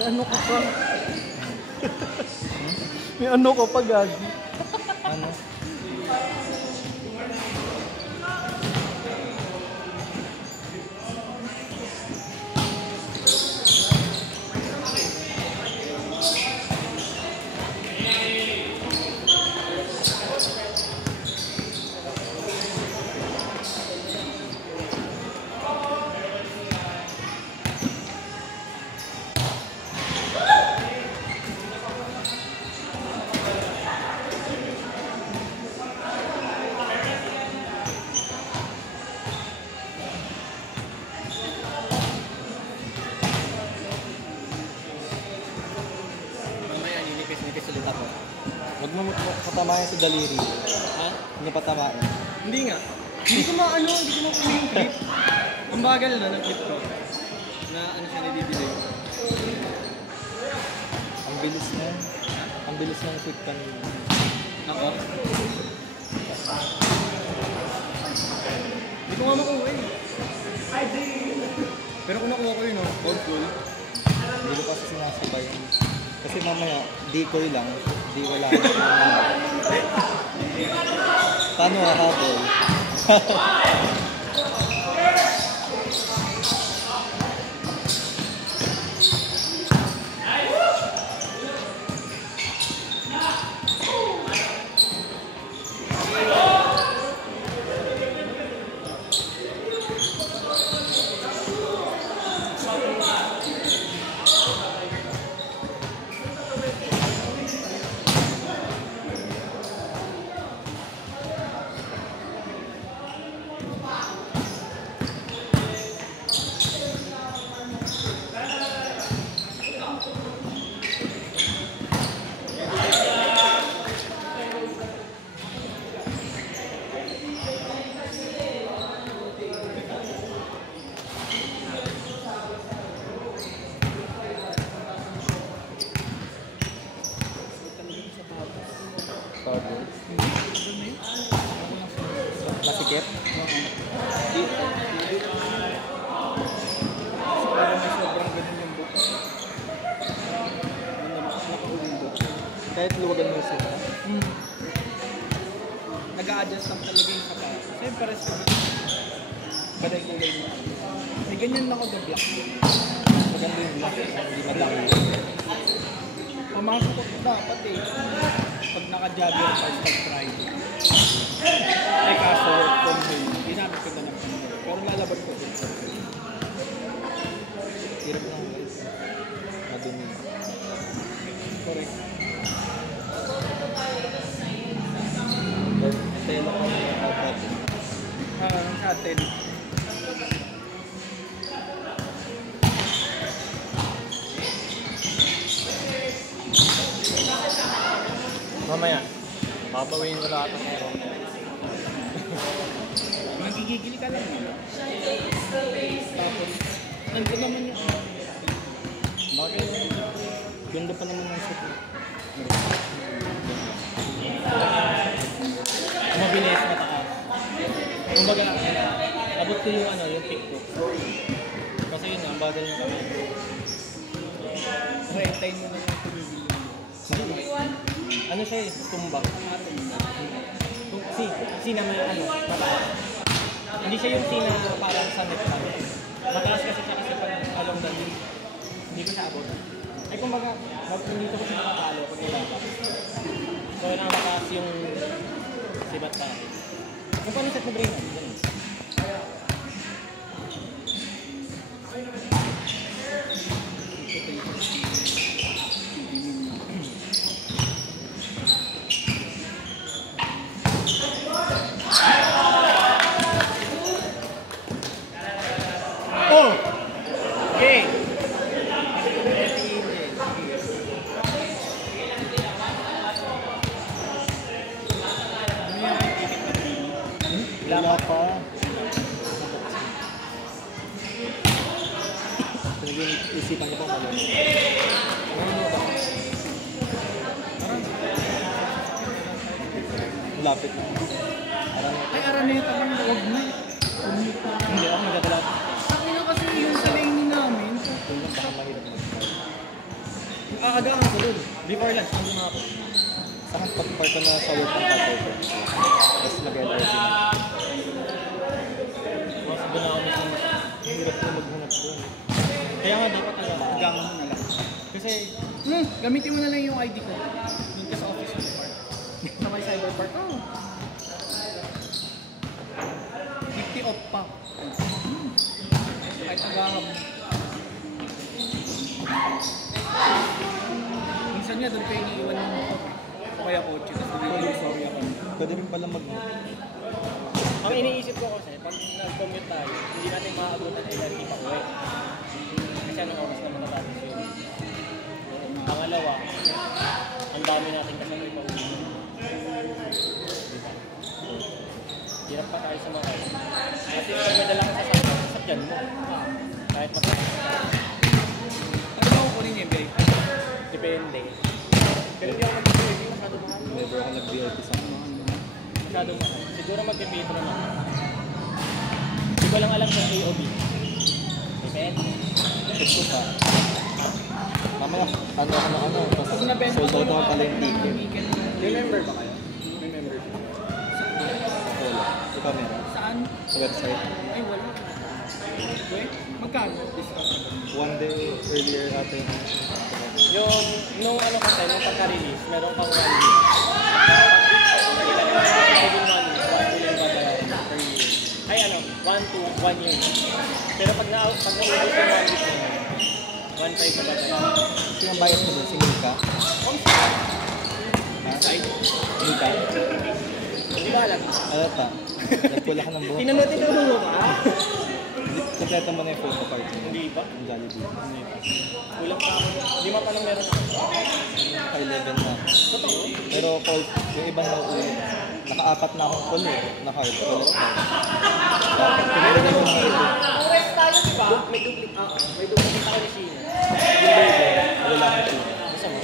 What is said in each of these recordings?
Ano ka pa? May ano ka pa, gagi? Ano? Huwag mo patamayan sa daliri. Ha? Hindi mo patamayan. Hindi nga. Hindi ko maano, hindi ko makuha yung clip. Ang bagal na ng clip ko. Na ano siya nadidelay. Ang bilis na. Ang bilis ng quick pan. Ako? Hindi ko nga makuha eh. Pero kung nakuha ko yun, old school. Hindi ko kasi sinasabay. Kasi mamaya, decoy lang. Di wala. Paano habol? Masikip? Kahit luwagan mo siya. Nag-a-adjust lang talaga yung sapatos. Siyempre, pares ko. Baday kulay mo. May ganyan ako the black. Maganda yung black. Hindi madami. Pamasok ko dapat eh. Pag naka-jogger pa, pag-try. Ay kaso, work from home. Ginamit ko na lang. Pero lalaban ko din. Hirap lang guys. Madumi. Correct. Telo ko na yung outfit. Ang atin. Mamaya, babawin ko lahat ng meron. Magigigil ka lang. Tapos, nandun naman yung... Bakit? Ganda pa naman ng suit. Mabilis, mataas. Kumbaga, abot ko yung ano, yung pick ko. Kasi yun, ang bagal yung kami. Right time mo na yung tumigil. Ano siya eh, tumbang. Si na may ano, mataas. Hindi siya yung sina parang sa net lang. Mataas kasi siya kasi pag along the knee. Hindi ko siya abot. Ay kumbaga, dito ko siya nakapalo pag nilabas. So na mataas yung sibat tayo. Kung paano set mo brain mo? Wala pa. Pinag-iisipan niyo kung ano. Lapit na. Ay, Araneta lang, huwag na. Hindi ako magdadala. Sabi na kasi yung sa lane namin. Kung lang baka mahirap na. Aga ang sunod. Before lunch, hindi na ako. Saan pag-park ko na sa work ng tatay ko? Tapos mag-LRT na. Mas doon ako mismo. Hirap na maghanap doon. Kaya nga dapat Hanggang mo na lang. Kasi Gamitin mo na lang yung ID ko. Doon ka sa office mo. Sa may cyber park. Oh. 50 off pa. Kahit agahap. Minsan nga doon kayo iniiwan ng motor. O kaya kotse. Tapos nagiging sorry ako. Pwede rin pala ang iniisip ko kasi, pag nag-commute tayo, hindi natin maaabutan ay LRT pa uwi. Kasi anong oras na matatapos yun. Pangalawa, ang dami natin kasabay pa uwi. Hirap pa tayo sa mga kasi pag madala ka sa sasakyan mo, kahit matapos. Ano ba kukunin niya, babe? Depende. Pero hindi ako mag-VIP, masyado mahal. Never ako nag-VIP sa mga. Masyado mahal. Siguro mag-VIP naman. Hindi ko lang alam kung A o B. Depende. Check ko pa. Mamaya, ano. Tapos Pag nabenta sold out ko naman pala yung ticket. weekend. Remember ba kayo? Remember. Wala. Ikaw meron. Saan? Sa website. Ay, wala. Wait, magkano? One day earlier ate. Yung, nung ano kasi, nung pagka-release, meron kang 1 week. Nakita nyo na yung money, 1 million babayaran per year. Ay ano, 1 to 1 year. Pero pag na-ubos yung 1 week na yun, 1.5 na babayaran. Sino ang bayad mo doon? Si Mika? Ha? Mika? Hindi ba alam? Ano ta? Nagpula ka ng buhok. Tinanong mo ba? Kompleto mo na yung photo card mo. Hindi ba? Ang Jollibee. Hindi pa. Kulang pa ako. 5 pa lang meron ako. 11 na. Totoo? Pero call, yung ibang nauulit. Naka-apat na akong call eh. Na-card. Ulit na. Dapat pinili ko na ito. Rest tayo, di ba? May duplicate. May duplicate ako ni Sheena. Yung burger. Wala akong ito. Gusto mo?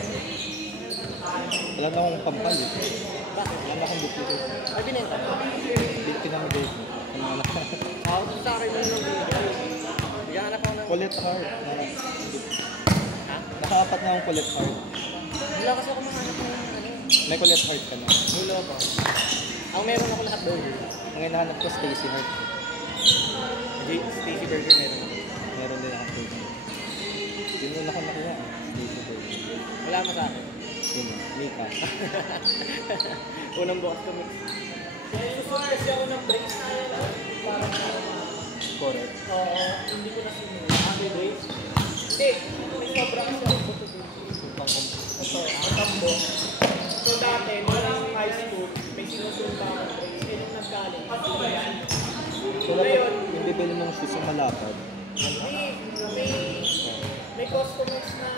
Wala na akong pampal eh. Bakit? Wala na akong duplicate. Ay, binenta mo. Pinamigay ko. Ano na. Ako sa akin mo nung video. Naghahanap ako ng... Kulit card. Ha? Naka-apat na akong kulit card. Wala kasi ako mahanap ng ano. May kulit card ka na. Wala ba? Ang meron ako lahat burger. Ang hinahanap ko, Stacy Heart. Stacy Burger meron ako. Meron din akong burger. Yun yung nakuha. Stacy Burger. Wala mo sa akin. Yun, Mika. Unang bukas kami. Susunod kasi ako ng breaks na yun. Parang Correct. oo, hindi ko na sinunod. May breaks? Hindi. May sobra kasi ako buto dito. Ito, ang tambo. So dati, nung high school, may sinusunod ako ng breaks. Eh, nung nag-college, So, dapat yung bibili mong shoes yung malapad. may customers na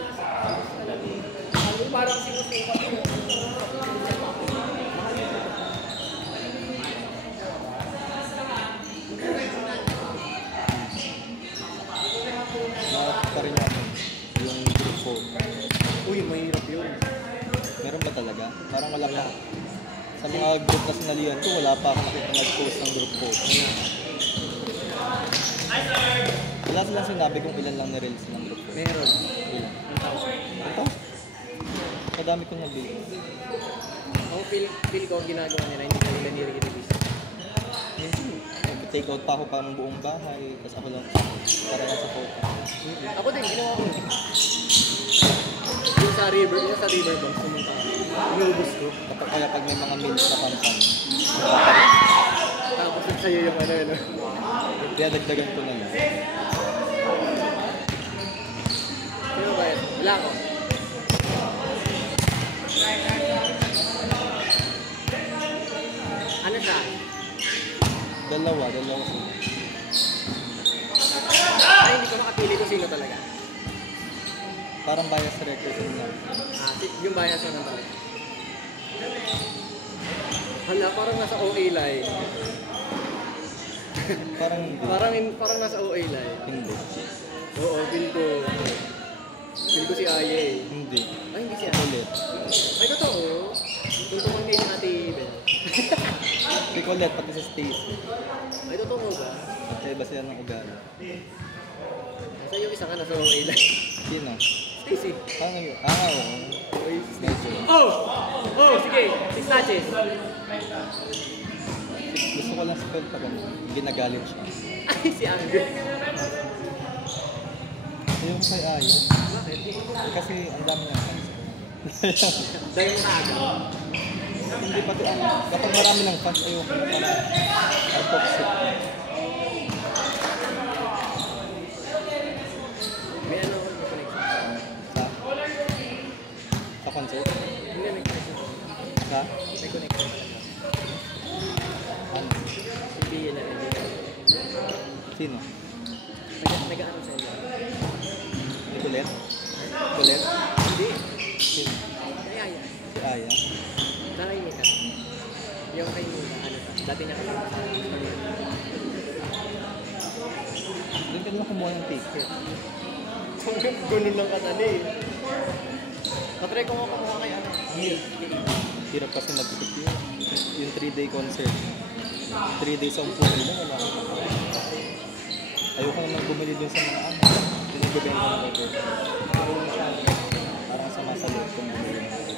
alam eh. Ano parang sinusukat ko. Nakakita pa rin namin yung group photo. Uy, mahirap yun. Meron ba talaga? Parang wala pa. Sa mga group na sinalihan ko, wala pa ako nakita nag-post ng group photo. Wala silang sinabi kung ilan lang na-reels ng group photo. Meron. Ilan? Ito? Madami kong nabili. Ang feel ko ginagawa nila, hindi na nila nire-release. Take out pa ako parang buong bahay, tapos ako lang para lang sa photo. Ako din, ginawa ko. Yung sa riverbank, pumunta ako. Inubos ko. Kaya pag may mga meals sa kantan, Tapos yun sa'yo yung ano. kaya dagdagan ko na yun. Sino ba yun? Wala ko. Ano siya? Dalawa sila. Ay, hindi ko makapili kung sino talaga. Parang bias record yun lang. Yung bias yun talaga. Hala, parang nasa OA line. Parang hindi. Parang nasa OA lang eh. Hindi. Oo, feel ko si Aya eh. Hindi. Ay, hindi si Aya. Colette. Ay, totoo. Kung tumangkay si Ate Bel. Si Colette, pati si Stacy. Ay, totoo mo ba? Magkaiba sila ng ugali. Nasa yung isa nga nasa OA lang. Sino? Stacy. Oo. Medyo. Oh! Oh, sige. 6 snatches. Gusto ko lang si Colette ako. Ginagalit siya. Ay, si Angel. Yung kay Ayo. Bakit? Kasi ang dami niya fans. Dahil na aga. Hindi pati kapag marami ng fans, ayoko na parang ang toxic. May ano ako connection. Sa concert? Hindi may connection. Sa? May connection. Ano? Hindi yan na rin. Sino? Nag-ano sa inyo? Si Colette? Colette? Hindi. Sino? Kaya yan. Si Aya? Nakainit ka. Yung kay Nina, ano pa? Dati niya kasama sa Doon ka lang kumuha ng ticket. Ganun lang katali eh. Katry ko nga kumuha kay ano. Hirap kasi nag-ticket yun. Yung 3-day concert. 3 days ang puno na wala akong kakain. Ayoko naman bumili dun sa mga ano. Pinibibenta ng order. Parang sama sa loob kung bumili ng order.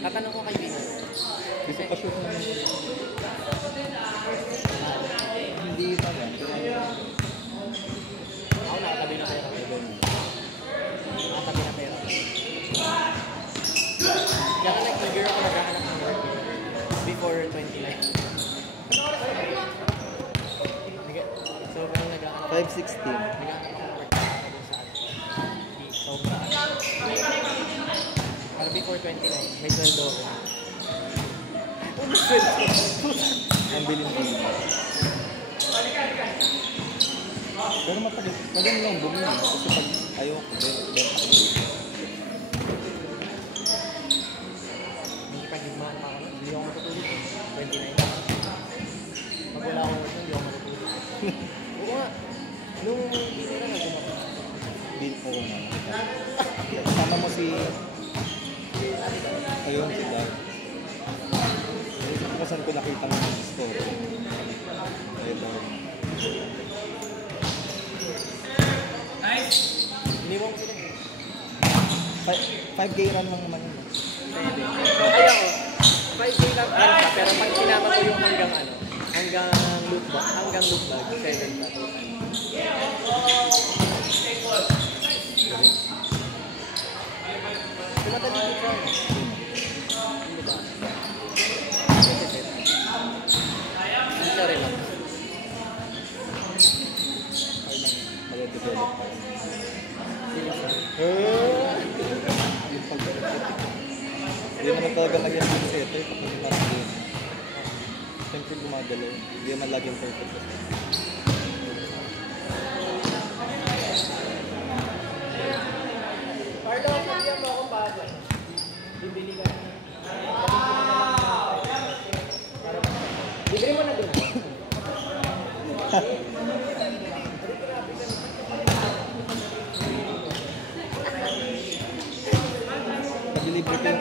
Tatanong ko kay Nina. Gusto pa shoot naman. Hindi pa yan. Ako nakatabi na pera. Nakatabi na pera. Kaya ka nag-figure ako naghahanap ng work before 29. So, kung naghahanap 5:16. naghahanap ako ng work sa para before 29, may 12 ako. Ang bilin-bilin. Pero matagal. Tagal lang bumili. Kasi pag ayoko, benta ko. Hindi pa higmaan pa ako. Hindi ako matutulog. 29. Pag wala ako hindi ako matutulog. Oo nga. Nung hindi na lang ako Bil ko nga. Kasama mo si... Ayun, si Dar. Kung saan ko nakita mo yung story. Ay, Dar. iniwan ko sila eh. 5K run lang naman yun. Ay ako. 5K lang meron pa. Pero pag sinama ko yung hanggang ano, hanggang loop bag, 7 pa. Tumatali ko siya. Hindi ba? Hindi siya relax. Mag-develop pa. Yung pag-develop. Hindi naman talaga lagyan ng setter kapag nasa-game. Siyempre gumagalaw. Hindi naman lagyan perfect. Carlo, sabihan mo akong bago. Bibili ka. Bibili mo na doon. Pag-deliver ko yung...